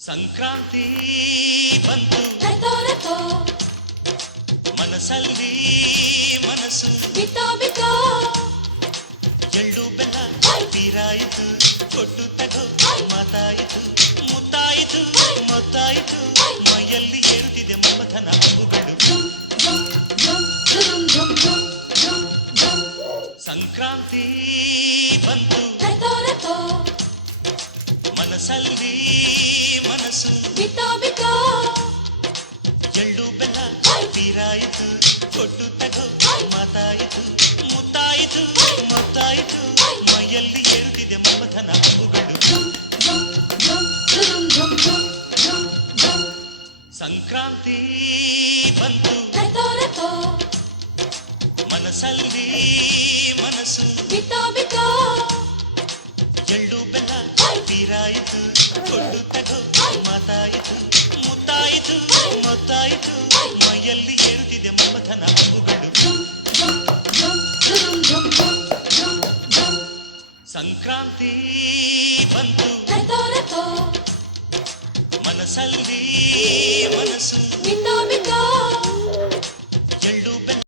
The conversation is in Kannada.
ಸಂಕ್ರಾಂತಿ ಬಂತು ಮನಸ್ಸಲ್ಲಿ ಮನಸ್ಸು ಬಿತ್ತೋ ಬಿತ್ತೋ ಎಳ್ಳು ಬೆಲ್ಲ ಬೀರಾಯಿತು ಕೊಟ್ಟು ತಗೋ ಮಾತಾಯಿತು ಮುತ್ತಾಯಿತು ಮೊತ್ತಾಯಿತು ಮೈಯಲ್ಲಿ ಏರುತ್ತಿದೆ ಮಮಥನ ಹಬ್ಬುಗಳು ಸಂಕ್ರಾಂತಿ ಬಂತು ಮನಸ್ಸಲ್ಲಿ ಮನಸ್ಸು ಬಿತ್ತೋ ಬಿತ್ತೋ ಎಳ್ಳು ಬೆಲ್ಲ ಬೀರಾಯಿತು ಕೊಟ್ಟು ತಗೋ ಮಾತಾಯಿತು ಮುತ್ತಾಯಿತು ಮೊತ್ತಾಯಿತು ಮೈಯಲ್ಲಿ ಏರುತ್ತಿದೆ ಮಮಥನ ಹಬ್ಬುಗಳು ಸಂಕ್ರಾಂತಿ ಬಂತು ಮನಸ್ಸಲ್ಲಿ ಮನಸ್ಸು ಬಿತ್ತೋ ಬಿತ್ತೋ ಎಳ್ಳು ಬೆಲ್ಲ ಬೀರಾಯಿತು ಕೊಟ್ಟು ತಗೋ ಮಾತಾಯಿತು ಮುತ್ತಾಯಿತು ಮೊತ್ತಾಯಿತು ಮೈಯಲ್ಲಿ ಏರುತ್ತಿದೆ ಮಮಥನ ಹಬ್ಬುಗಳು ಸಂಕ್ರಾಂತಿ ಬಂತು ರಥೋ ಮನಸ್ಸಲ್ಲಿ ಮನಸ್ಸು ಬಿತ್ತೋ ಬಿತ್ತೋ